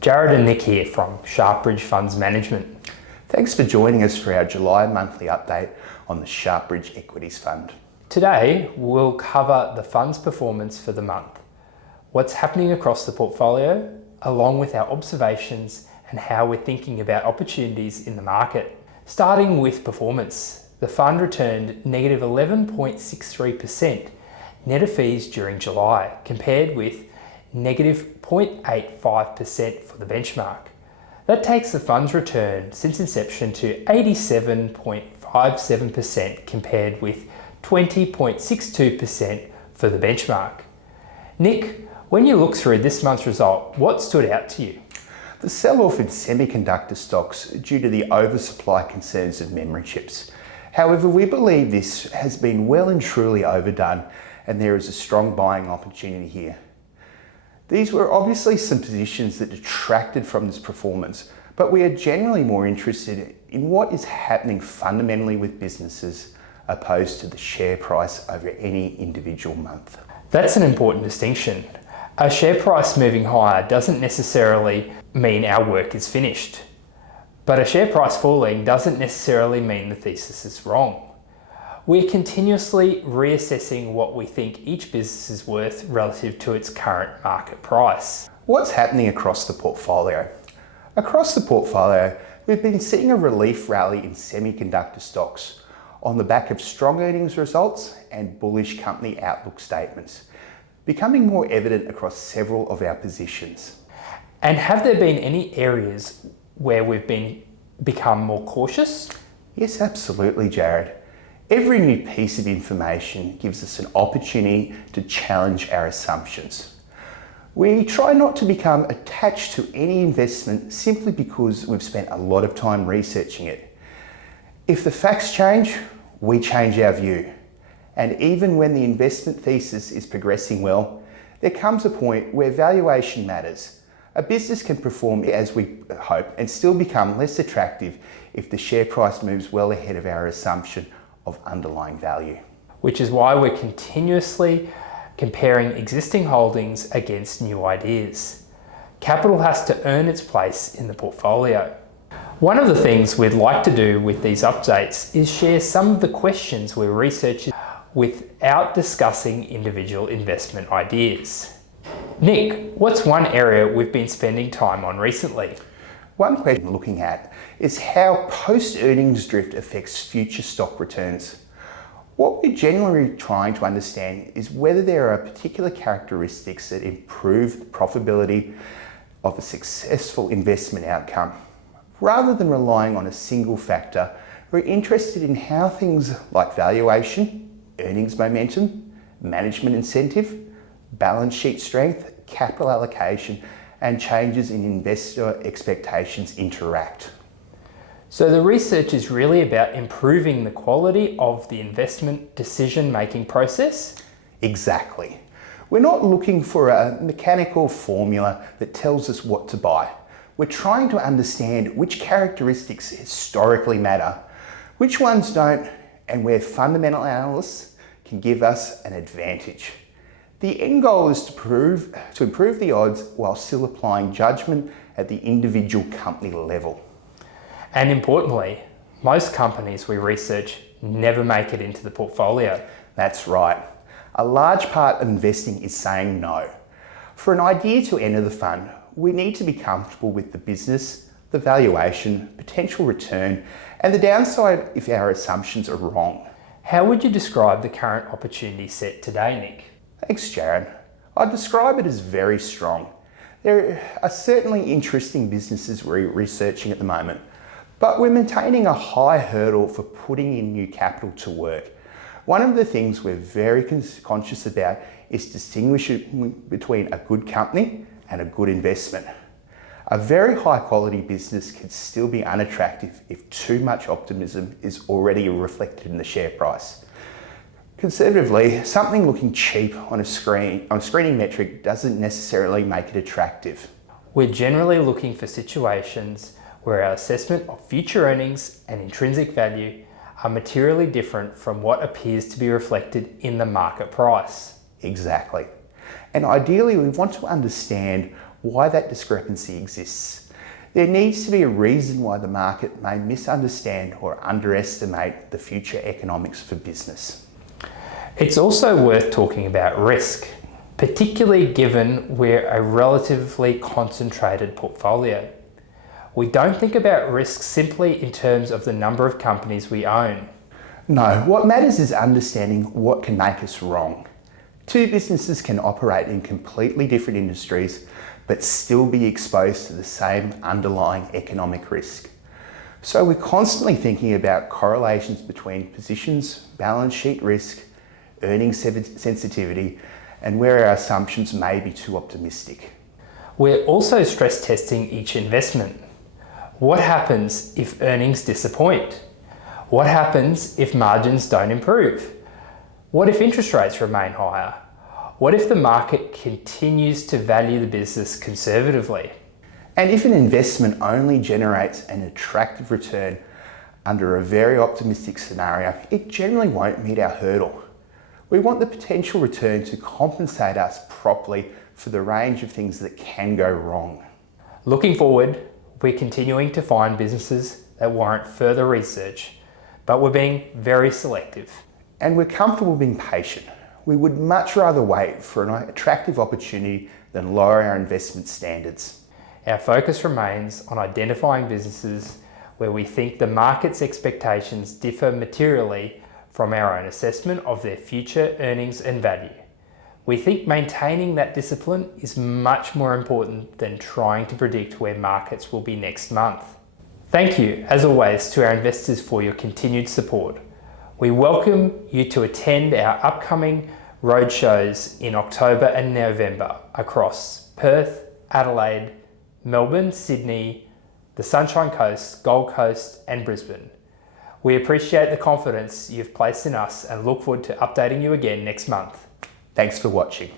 Jared and Nick here from Sharpbridge Funds Management. Thanks for joining us for our July monthly update on the Sharpbridge Equities Fund. Today, we'll cover the fund's performance for the month, what's happening across the portfolio, along with our observations and how we're thinking about opportunities in the market. Starting with performance, the fund returned negative 11.63% net of fees during July, compared with negative 0.85% for the benchmark. That takes the fund's return since inception to 87.57% compared with 20.62% for the benchmark. Nick, when you look through this month's result, what stood out to you? The sell-off in semiconductor stocks due to the oversupply concerns of memory chips. However, we believe this has been well and truly overdone and there is a strong buying opportunity here. These were obviously some positions that detracted from this performance, but we are generally more interested in what is happening fundamentally with businesses opposed to the share price over any individual month. That's an important distinction. A share price moving higher doesn't necessarily mean our work is finished, but a share price falling doesn't necessarily mean the thesis is wrong. We're continuously reassessing what we think each business is worth relative to its current market price. What's happening across the portfolio? Across the portfolio, we've been seeing a relief rally in semiconductor stocks on the back of strong earnings results and bullish company outlook statements, becoming more evident across several of our positions. And have there been any areas where we've become more cautious? Yes, absolutely, Jared. Every new piece of information gives us an opportunity to challenge our assumptions. We try not to become attached to any investment simply because we've spent a lot of time researching it. If the facts change, we change our view. And even when the investment thesis is progressing well, there comes a point where valuation matters. A business can perform as we hope and still become less attractive if the share price moves well ahead of our assumption of underlying value. Which is why we're continuously comparing existing holdings against new ideas. Capital has to earn its place in the portfolio. One of the things we'd like to do with these updates is share some of the questions we're researching without discussing individual investment ideas. Nick, what's one area we've been spending time on recently? One question we're looking at is how post-earnings drift affects future stock returns. What we're generally trying to understand is whether there are particular characteristics that improve the profitability of a successful investment outcome. Rather than relying on a single factor, we're interested in how things like valuation, earnings momentum, management incentive, balance sheet strength, capital allocation, and changes in investor expectations interact. So the research is really about improving the quality of the investment decision-making process? Exactly. We're not looking for a mechanical formula that tells us what to buy. We're trying to understand which characteristics historically matter, which ones don't, and where fundamental analysts can give us an advantage. The end goal is to improve the odds while still applying judgment at the individual company level. And importantly, most companies we research never make it into the portfolio. That's right. A large part of investing is saying no. For an idea to enter the fund, we need to be comfortable with the business, the valuation, potential return, and the downside if our assumptions are wrong. How would you describe the current opportunity set today, Nick? Thanks, Jared. I'd describe it as very strong. There are certainly interesting businesses we're researching at the moment, but we're maintaining a high hurdle for putting in new capital to work. One of the things we're very conscious about is distinguishing between a good company and a good investment. A very high quality business can still be unattractive if too much optimism is already reflected in the share price. Conservatively, something looking cheap on a screening metric doesn't necessarily make it attractive. We're generally looking for situations where our assessment of future earnings and intrinsic value are materially different from what appears to be reflected in the market price. Exactly. And ideally, we want to understand why that discrepancy exists. There needs to be a reason why the market may misunderstand or underestimate the future economics for business. It's also worth talking about risk, particularly given we're a relatively concentrated portfolio. We don't think about risk simply in terms of the number of companies we own. No, what matters is understanding what can make us wrong. Two businesses can operate in completely different industries but still be exposed to the same underlying economic risk. So we're constantly thinking about correlations between positions, balance sheet risk, earnings sensitivity, and where our assumptions may be too optimistic. We're also stress testing each investment. What happens if earnings disappoint? What happens if margins don't improve? What if interest rates remain higher? What if the market continues to value the business conservatively? And if an investment only generates an attractive return under a very optimistic scenario, it generally won't meet our hurdle. We want the potential return to compensate us properly for the range of things that can go wrong. Looking forward, we're continuing to find businesses that warrant further research, but we're being very selective. And we're comfortable being patient. We would much rather wait for an attractive opportunity than lower our investment standards. Our focus remains on identifying businesses where we think the market's expectations differ materially from our own assessment of their future earnings and value. We think maintaining that discipline is much more important than trying to predict where markets will be next month. Thank you, as always, to our investors for your continued support. We welcome you to attend our upcoming roadshows in October and November across Perth, Adelaide, Melbourne, Sydney, the Sunshine Coast, Gold Coast, and Brisbane. We appreciate the confidence you've placed in us and look forward to updating you again next month. Thanks for watching.